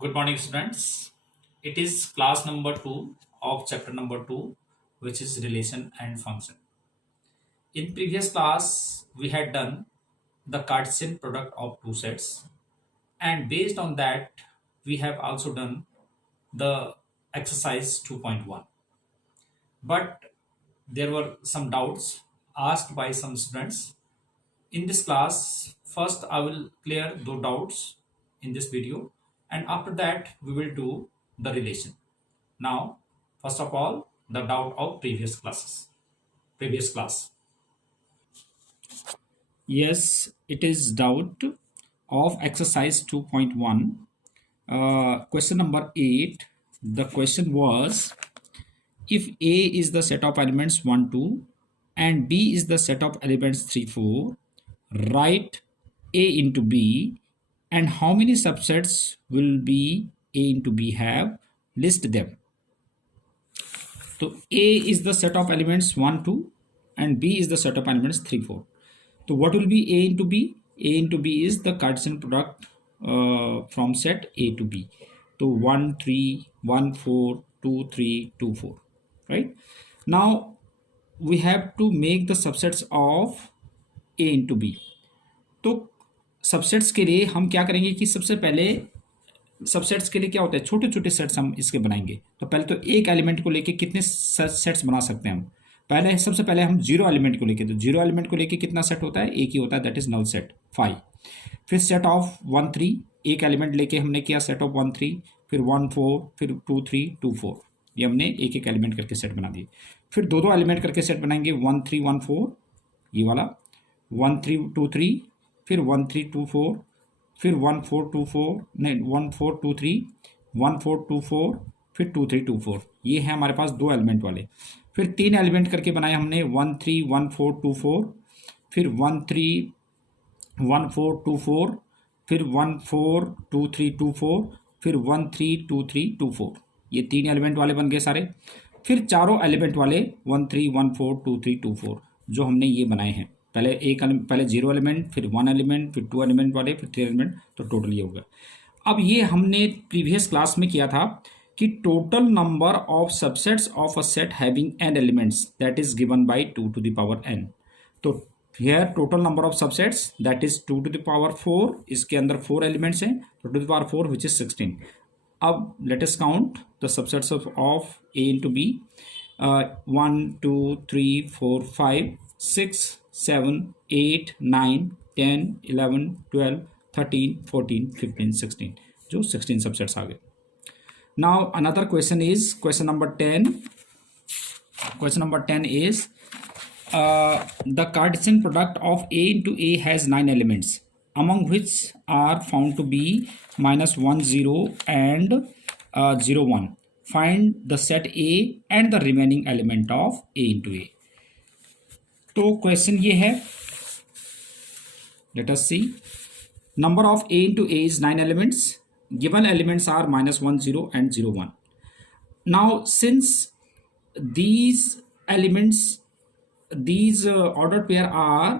Good morning, students. It is class number 2 of chapter number 2, which is relation and function. In previous class, we had done the Cartesian product of two sets, and based on that, we have also done the exercise 2.1. But there were some doubts asked by some students. In this class, first I will clear those doubts in this video, and after that, we will do the relation. Now, first of all, the doubt of previous class. Yes, it is doubt of exercise 2.1. Question number 8. The question was, if A is the set of elements 1, 2 and B is the set of elements 3, 4, write A into B and how many subsets will be A into B have? List them. So A is the set of elements 1, 2 and B is the set of elements 3, 4. So what will be A into B? A into B is the Cartesian product from set A to B. So 1, 3, 1, 4, 2, 3, 2, 4. Right? Now we have to make the subsets of A into B. तो subsets के लिए हम क्या करेंगे कि सबसे पहले subsets के लिए क्या होता है, छोटे छोटे सेट्स हम इसके बनाएंगे. तो पहले तो एक एलिमेंट को लेके कितने सेट्स बना सकते हैं हम. सबसे पहले हम जीरो एलिमेंट को लेके, तो जीरो एलिमेंट को लेके कितना सेट होता है, एक ही होता है, दैट इज नल सेट 5. फिर सेट ऑफ 1, 3, एक एलिमेंट लेके हमने किया सेट ऑफ 1, 3, फिर 1, 4, फिर 2, 3, 2, 4. ये हमने एक एक एलिमेंट करके सेट बना दिए. फिर दो दो एलिमेंट करके सेट बनाएंगे 1, 3, 1, 4, ये वाला 1, 3, 2, 3, फिर 1, 3, 2, 4, फिर 1, 4, 2, 4, नहीं 1, 4, 2, 3, 1, 4, 2, 4, फिर 2, 3, 2, 4. ये है हमारे पास दो एलिमेंट वाले. फिर तीन एलिमेंट करके बनाए हमने 1, 3, 1, 4, 2, 4, फिर 1, 3, 1, 4, 2, 4, फिर 1, 4, 2, 3, 2, 4, फिर 1, 3, 2, 3, 2, 4. ये तीन एलिमेंट वाले बन गए सारे. फिर चारों एलिमेंट वाले 1, 3, 1, 4, 2, 3, 2, 4 जो हमने ये बनाए हैं. पहले जीरो एलिमेंट, फिर वन एलिमेंट, फिर टू एलिमेंट वाले, फिर थ्री एलिमेंट, तो टोटल ये होगा. अब ये हमने प्रीवियस क्लास में किया था कि total number of subsets of a set having n elements that is given by 2 to the power n. तो here total number of subsets that is 2 to the power 4. इसके अंदर 4 एलिमेंट्स हैं, तो 2 to the power 4 which is 16. अब let us count the subsets of A into B. 1, 2, 3, 4, 5, 6, 7, 8, 9, 10, 11, 12, 13, 14, 15, 16. जो 16 subsets आ गए. Now another question is question number 10. Question number 10 is the Cartesian product of A into A has 9 elements, among which are found to be -1, 0 and 0, 1. Find the set A and the remaining element of A into A. तो question ये है, let us see. Number of A into A is 9 elements. Given elements are -1, 0 and 0, 1. Now since these elements, these ordered pair are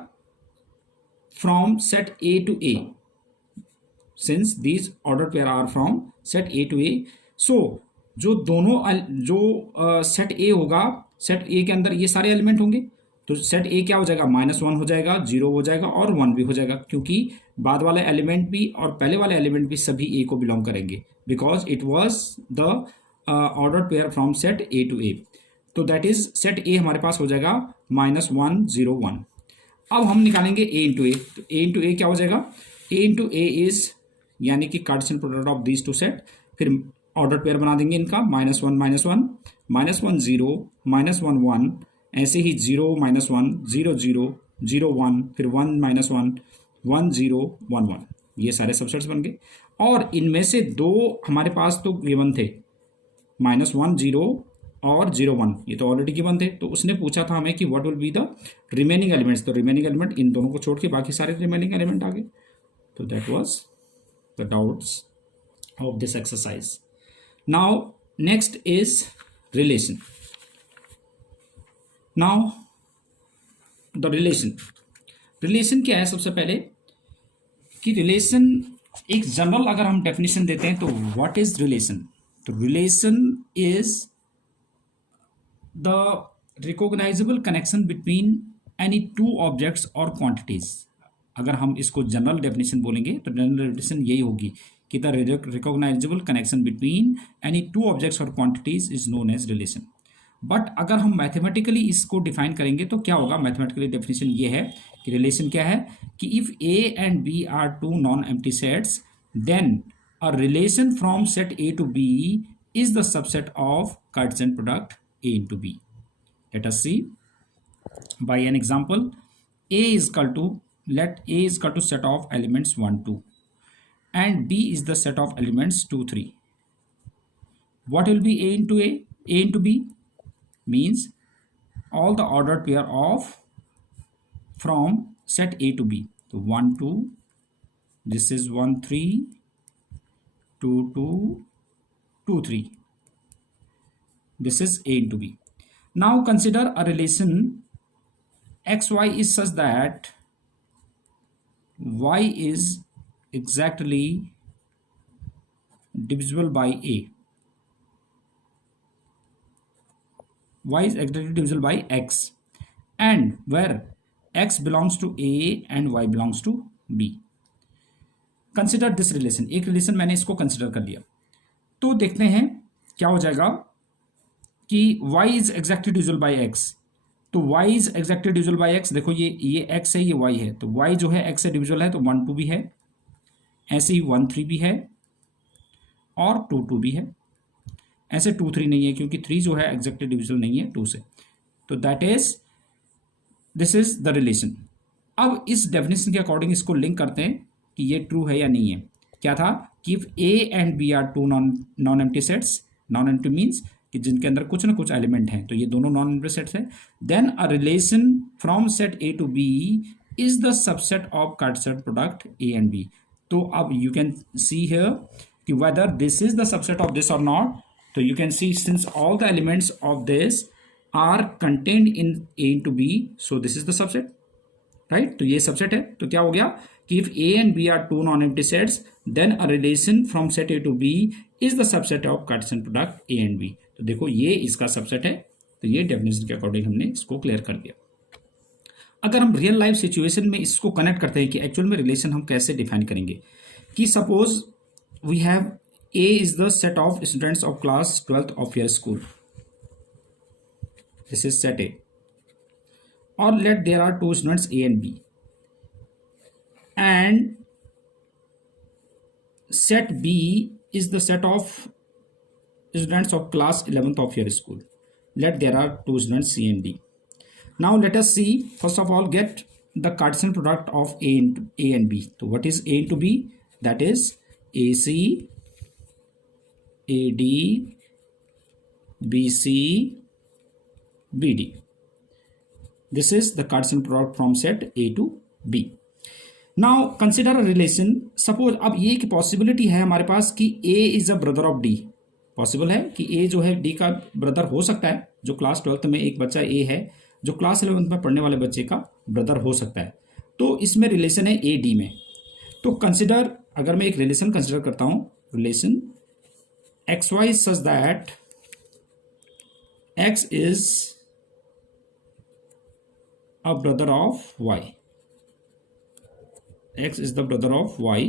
from set A to A, since these ordered pair are from set A to A, so जो दोनों जो set A होगा, set A के अंदर ये सारे element होंगे, तो सेट A क्या हो जाएगा, -1 हो जाएगा, 0 हो जाएगा और 1 भी हो जाएगा, क्योंकि बाद वाले एलिमेंट भी और पहले वाले एलिमेंट भी सभी A को बिलोंग करेंगे, because it was the ordered pair from set A to A. तो दैट इज सेट A हमारे पास हो जाएगा -1, 0, 1. अब हम निकालेंगे A इंटू A. तो A इंटू A क्या हो जाएगा, A इंटू A इज यानी कि Cartesian product of these two set. फिर ऑर्डर पेयर बना देंगे इनका -1, -1, -1, 0, -1, 1, ऐसे ही 0, -1, 0, 0, 0, 1, फिर 1, -1, 1, 0, 1, 1. ये सारे सबसेट्स बन गए. और इनमें से दो हमारे पास तो गिवन थे, -1, 0 और 0, 1, ये तो ऑलरेडी गिवन थे. तो उसने पूछा था हमें कि what will be the remaining elements. तो रिमेनिंग एलिमेंट इन दोनों को छोड़ के बाकी सारे रिमेनिंग एलिमेंट आ गए. तो that was the doubts of this exercise. Now next is relation. Now the relation क्या है, सबसे पहले कि relation एक जनरल अगर हम डेफिनेशन देते हैं तो व्हाट इज रिलेशन, तो relation is the recognisable connection between any two objects और क्वांटिटीज। अगर हम इसको जनरल डेफिनेशन बोलेंगे तो जनरल डेफिनेशन यही होगी कि the recognisable connection between any two objects और quantities is known as relation. But अगर हम मैथमेटिकली इसको डिफाइन करेंगे तो क्या होगा, मैथमेटिकली डेफिनेशन ये है कि रिलेशन क्या है कि if A and B are two non empty sets then a relation from set A to B is the subset of Cartesian product A into B. Let us see by an example. A is equal to, let A is equal to set of elements 1 2 and B is the set of elements 2 3. What will be A into A? A into B means all the ordered pair of from set A to B. So 1 2, this is 1 3, 2 2, 2 3. This is A into B. Now consider a relation xy is such that y is exactly divisible by A. Y is exactly divisible by x and where x belongs to A and y belongs to B. Consider this relation. एक relation मैंने इसको consider कर लिया, तो देखते हैं क्या हो जाएगा कि y is exactly divisible by x। तो y is exactly divisible by x, देखो ये x है, ये y है, तो y जो है x से डिविजिबल है, तो 1 2 भी है, ऐसे ही 1 3 भी है और 2 2 भी है, ऐसे 2 3 नहीं है क्योंकि 3 जो है एक्जैक्टली डिविजिबल नहीं है 2 से। तो that is this is the relation. अब इस डेफिनेशन के अकॉर्डिंग इसको लिंक करते हैं कि ये ट्रू है या नहीं है। क्या था कि if A and B are two non empty sets, non empty means कि जिनके अंदर कुछ ना कुछ एलिमेंट हैं, तो ये दोनों नॉन एम्प्टी सेट्स हैं, then a relation from set A to B is the subset of Cartesian product A and B. तो अब यू कैन सी हियर कि whether this is the subset of this और not, तो you can see since all the elements of this are contained in A to B, so this is the subset, right. तो ये subset है। तो क्या हो गया कि if A and B are two non-empty sets, then a relation from set A to B is the subset of Cartesian product A and B. तो देखो ये इसका सबसेट है, तो ये डेफिनेशन के अकॉर्डिंग हमने इसको क्लियर कर दिया। अगर हम रियल लाइफ सिचुएशन में इसको कनेक्ट करते हैं कि एक्चुअल में रिलेशन हम कैसे डिफाइन करेंगे, कि suppose we have A is the set of students of class 12th of your school. This is set A. Or let there are two students A and B. And set B is the set of students of class 11th of your school. Let there are two students C and D. Now let us see, first of all, get the Cartesian product of A and B. So what is A into B? That is AC, AD, BC, BD. This is the Cartesian product from set A to B. Now consider a relation, suppose अब ये एक possibility है हमारे पास कि A is a brother of D. Possible है कि ए जो है डी का ब्रदर हो सकता है, जो क्लास 12th में एक बच्चा ए है जो क्लास 11th में पढ़ने वाले बच्चे का ब्रदर हो सकता है, तो इसमें रिलेशन है ए डी में। तो कंसिडर, अगर मैं एक रिलेशन कंसिडर करता हूं, relation X Y such that X is a brother of Y, x is the brother of y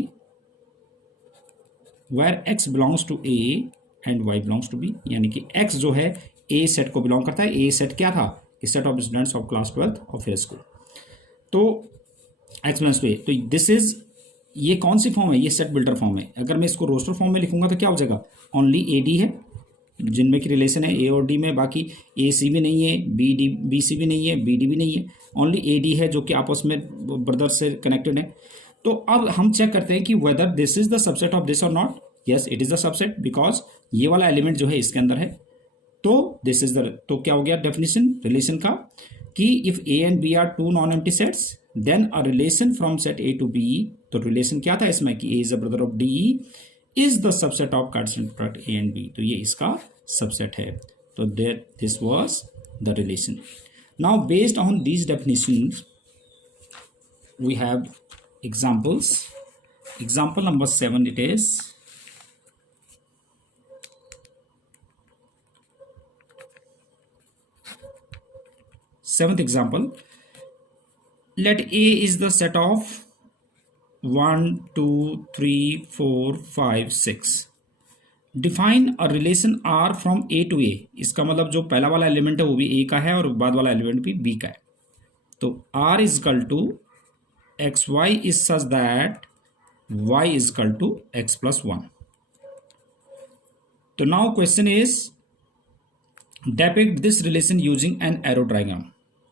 where x belongs to A and y belongs to B, यानी कि x जो है A set को belong करता है। A set क्या था, set of students of class 12th of your school. तो x belongs to A, तो दिस इज, ये कौन सी फॉर्म है, ये सेट बिल्डर फॉर्म है। अगर मैं इसको रोस्टर फॉर्म में लिखूंगा तो क्या हो जाएगा, ओनली ए डी है जिनमें की रिलेशन है ए और डी में, बाकी ए सी भी नहीं है, बी डी बी सी भी नहीं है, बी डी भी नहीं है, ओनली ए डी है जो कि आपस में ब्रदर से कनेक्टेड है। तो अब हम चेक करते हैं कि whether this is the subset of this और not. Yes it is the subset because ये वाला एलिमेंट जो है इसके अंदर है, तो दिस इज द, तो क्या हो गया डेफिनेशन रिलेशन का कि if A and B are two non empty sets then a relation from set A to B. तो रिलेशन क्या था इसमें कि A is the brother of D is the subset of Cartesian product A and B, तो ये इसका subset है। तो that this was the relation. Now based on these definitions we have examples Example number 7 it is. Seventh example, let A is the set of 1 2 3 4 5 6. Define a relation R from A to A. इसका मतलब जो पहला वाला element है वो भी ए का है और बाद वाला एलिमेंट भी बी का है। तो R is equal to X Y is such that Y is equal to X plus 1। तो now question is depict this relation using an arrow diagram.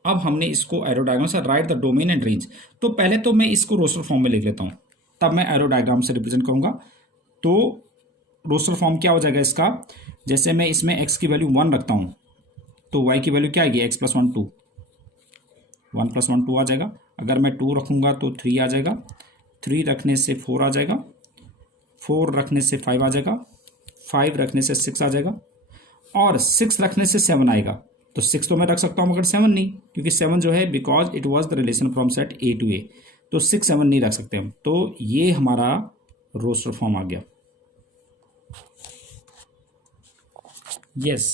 अब हमने इसको एरो डायग्राम से write the domain and range. तो पहले तो मैं इसको रोस्टर फॉर्म में लिख लेता हूं, तब मैं एरो डायग्राम से रिप्रेजेंट करूंगा। तो रोस्टर फॉर्म क्या हो जाएगा इसका, जैसे मैं इसमें x की वैल्यू 1 रखता हूं तो y की वैल्यू क्या आएगी, x प्लस 1 2, 1 प्लस 1 2 आ जाएगा। अगर मैं 2 रखूंगा तो 3 आ जाएगा, 3 रखने से 4 आ जाएगा, 4 रखने से 5 आ जाएगा, 5 रखने से 6 आ जाएगा और 6 रखने से 7 आएगा। तो 6 तो मैं रख सकता हूं मगर 7 नहीं, क्योंकि 7 जो है because it was the relation from set A to A, तो 6 7 नहीं रख सकते हम। तो ये हमारा रोस्टर फॉर्म आ गया। Yes,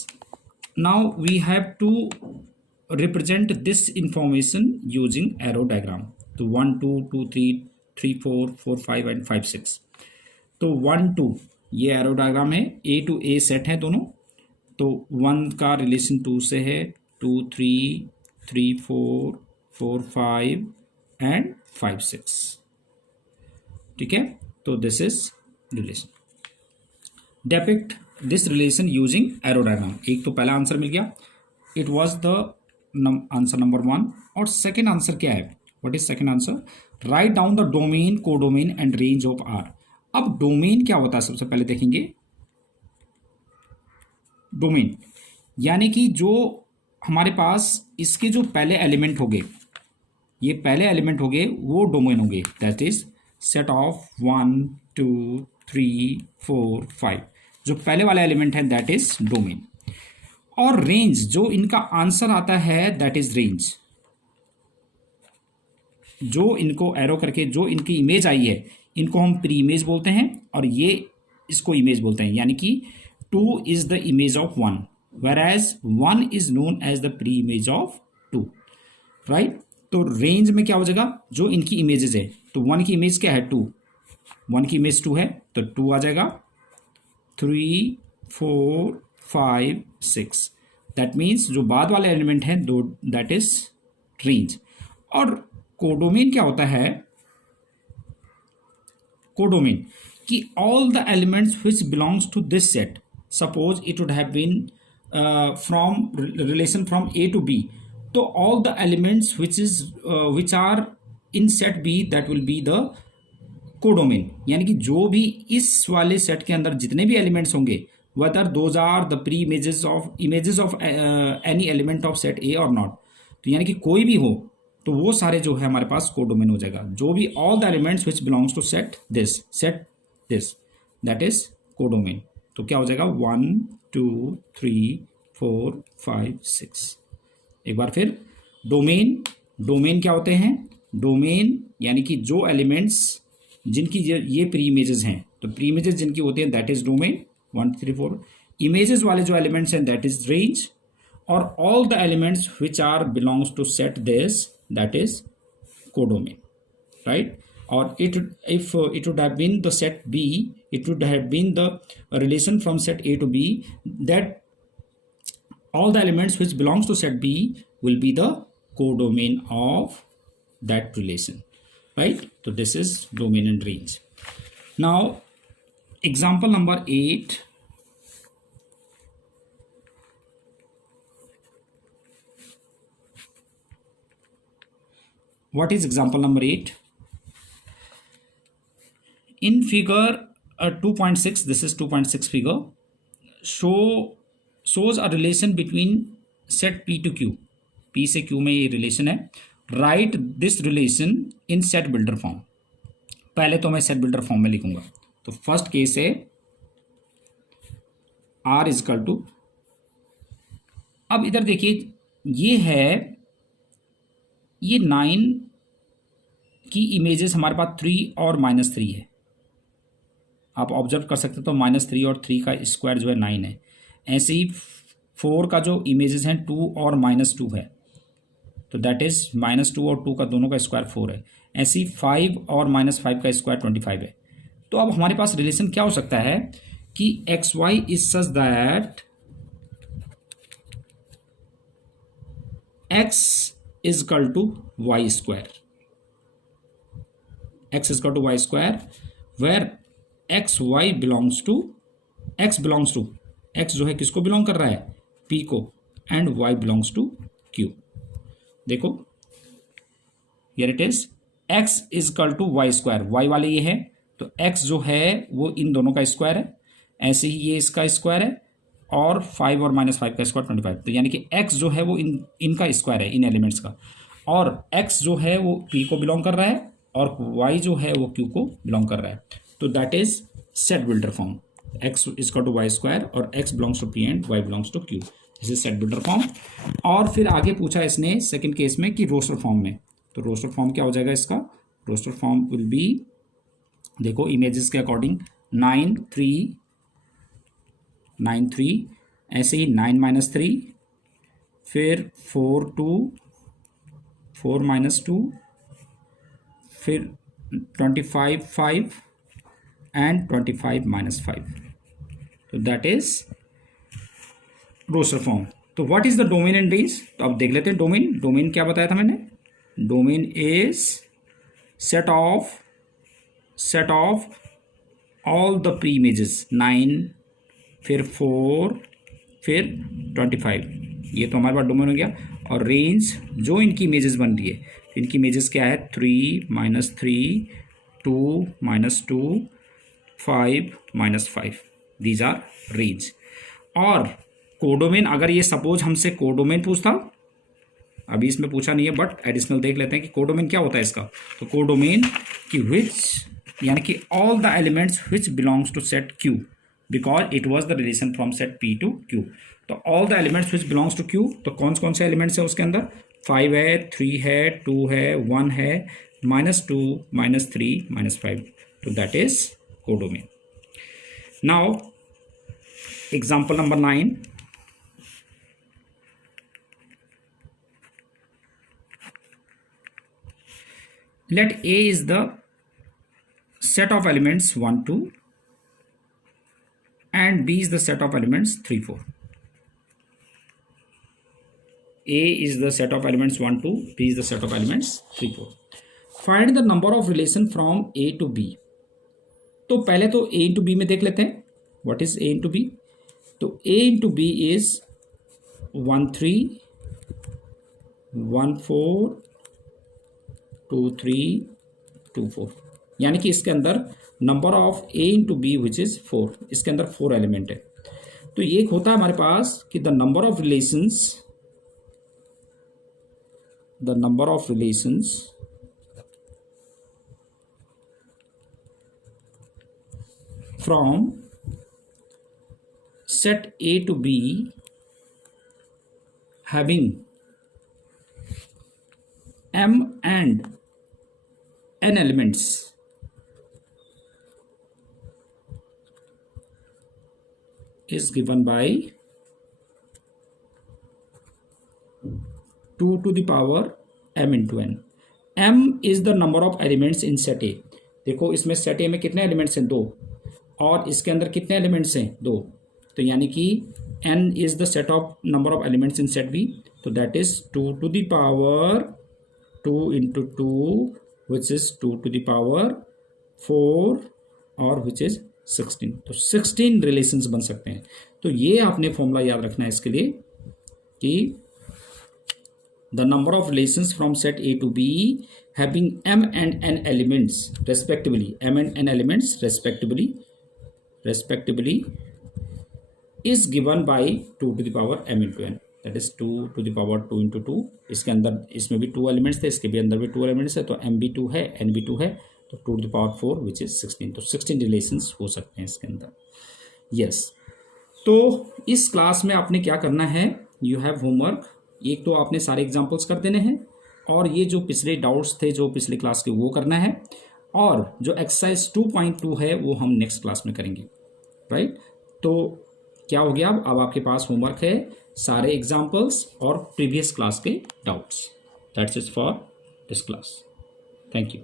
now we have to represent this information using arrow diagram. तो 1 2 2 3 3 4 4 5 and 5 6। तो 1 2 ये एरो डायग्राम है, ए टू ए सेट है दोनों। तो 1 का रिलेशन 2 से है, 2 3 3 4 4 5 एंड 5 6। ठीक है, तो this is relation. Depict this relation using arrow diagram. एक तो पहला आंसर मिल गया, it was the answer number 1। और सेकंड आंसर क्या है, what is second answer, right down the domain, codomain and range of R. अब डोमेन क्या होता है सबसे पहले देखेंगे। डोमेन यानी कि जो हमारे पास इसके जो पहले एलिमेंट होंगे, ये पहले एलिमेंट होंगे वो डोमेन होंगे, दैट इज सेट ऑफ 1 2 3 4 5। जो पहले वाला एलिमेंट है दैट इज डोमेन। और रेंज जो इनका आंसर आता है दैट इज रेंज। जो इनको एरो करके जो इनकी इमेज आई है इनको हम प्री इमेज बोलते हैं और ये इसको इमेज बोलते हैं, यानी कि 2 is the image of 1 whereas 1 is known as the pre image of 2, right. तो रेंज में क्या हो जाएगा, जो इनकी इमेजेस है, तो 1 की इमेज क्या है 2, 1 की इमेज 2 है तो 2 आ जाएगा, 3 4 5 6। दैट मीन्स जो बाद वाले एलिमेंट है दो, दैट इज रेंज। और कोडोमेन क्या होता है, कोडोमेन कि all the elements which belongs to this set, suppose it would have been from relation from A to B, तो all the elements which are in set B that will be the codomain. यानी कि जो भी इस वाले set के अंदर जितने भी एलिमेंट्स होंगे, whether those are the pre images of any element of set A or not, तो यानी कि कोई भी हो तो वो सारे जो है हमारे पास कोडोमेन हो जाएगा। जो भी all the elements which belongs to set this that is codomain. तो क्या हो जाएगा 1 2 3 4 5 6। एक बार फिर डोमेन क्या होते हैं, डोमेन यानी कि जो एलिमेंट्स जिनकी ये प्री इमेजेस हैं, तो प्री इमेजेस जिनकी होती हैं दैट इज डोमेन 1 2 3 4। इमेजेस वाले जो एलिमेंट्स हैं दैट इज रेंज। और all the elements which are belongs to set this that is codomain, right. और it if it would have been the set B, it would have been the relation from set A to B, that all the elements which belongs to set B will be the codomain of that relation, right? So this is domain and range. Now example number 8, what is example number 8? In figure 2.6, this is 2.6 figure, shows a relation between set P to Q, P से Q में ये relation है। Right this relation in set builder form. पहले तो मैं set builder form में लिखूंगा। तो फर्स्ट केस है R इज इक्वल टू, अब इधर देखिए ये है, ये 9 की इमेजेस हमारे पास 3 और -3 है, आप ऑब्जर्व कर सकते हो, तो -3 और 3 का स्क्वायर जो है 9 है। ऐसे ही 4 का जो इमेजेस हैं 2 और -2 है, तो दैट इज -2 और 2 का दोनों का स्क्वायर 4 है। ऐसे ही 5 और -5 का स्क्वायर 25 है। तो अब हमारे पास रिलेशन क्या हो सकता है कि XY is such that x is equal to y square, x is equal to y square, where xy belongs to x जो है किसको बिलोंग कर रहा है, p को, and y belongs to q। देखो here it is x is equal to y square, y वाले ये है, तो x जो है वो इन दोनों का स्क्वायर है, ऐसे ही ये इसका स्क्वायर है, और 5 और -5 का स्क्वायर 25। तो यानी कि x जो है वो इनका स्क्वायर है, इन एलिमेंट्स का, और x जो है वो p को बिलोंग कर रहा है, और y जो है वो q को बिलोंग कर रहा है। तो that is set builder form, x is equal to y square और x belongs to p and y belongs to q, this is set builder form. और फिर आगे पूछा इसने सेकंड केस में कि रोस्टर फॉर्म में, तो रोस्टर फॉर्म क्या हो जाएगा इसका, रोस्टर फॉर्म विल बी, देखो इमेजेस के अकॉर्डिंग 9 3, ऐसे ही 9 - 3, फिर 4 2, 4 - 2, फिर 25 5 एंड 25 -5, तो दैट इज रोस्टर फॉर्म। तो what is the domain and range, तो अब देख लेते हैं डोमेन क्या बताया था मैंने, domain is set of all the pre images 9, फिर 4, फिर 25, ये तो हमारे पास डोमेन हो गया। और रेंज जो इनकी इमेजेस बन रही है, इनकी इमेजेस क्या है, 3 - 3, 2 - 2, 5 - 5, दीज आर रेंज। और कोडोमेन, अगर ये सपोज हमसे कोडोमेन पूछता, अभी इसमें पूछा नहीं है बट एडिशनल देख लेते हैं कि कोडोमेन क्या होता है इसका। तो कोडोमेन की विच, यानी कि all the elements which belongs to set Q, because it was the relation from set P to Q। तो all the elements which belongs to Q, तो कौन कौन से एलिमेंट्स है उसके अंदर, 5 है, 3 है, 2 है, 1 है, -2 -3 -5, तो that is codomain. Now example number 9, let A is the set of elements 1 2 and B is the set of elements 3 4. A is the set of elements 1 2, B is the set of elements 3 4. Find the number of relation from A to B. तो पहले तो A into B में देख लेते हैं, what is A into B? तो A into B is 1 3 1 4 2 3 2 4, यानी कि इसके अंदर number of A into B which is 4, इसके अंदर 4 एलिमेंट है। तो ये होता है हमारे पास कि the number of relations from set A to B having M and n elements is given by 2 to the power m into n. m is the number of elements in set A. देखो इसमें set A में कितने elements हैं, 2, और इसके अंदर कितने elements हैं, 2, तो यानी कि n is the set of number of elements in set B, तो that is 2 to the power 2 into 2 which is 2 to the power 4 और which is 16, तो 16 रिलेशंस बन सकते हैं। तो ये आपने फॉर्मूला याद रखना है इसके लिए कि the number of relations from set A to B having m and n elements respectively, m and n elements respectively is given by 2 to the power m into n, that is 2 to the power 2 into 2। इसके अंदर, इसमें भी 2 elements थे, इसके भी अंदर भी 2 elements है, तो m भी 2 है, n भी 2 है, तो 2 to the power 4 which is 16, तो 16 रिलेशंस हो सकते हैं इसके अंदर। यस, तो इस क्लास में आपने क्या करना है, यू हैव होमवर्क, एक तो आपने सारे एग्जांपल्स कर देने हैं, और ये जो पिछले डाउट्स थे जो पिछले क्लास के वो करना है, और जो एक्सरसाइज 2.2 है वो हम नेक्स्ट क्लास में करेंगे, राइट। तो क्या हो गया, अब आपके पास होमवर्क है, सारे एग्जाम्पल्स और प्रीवियस क्लास के doubts. That's it for this class. Thank you.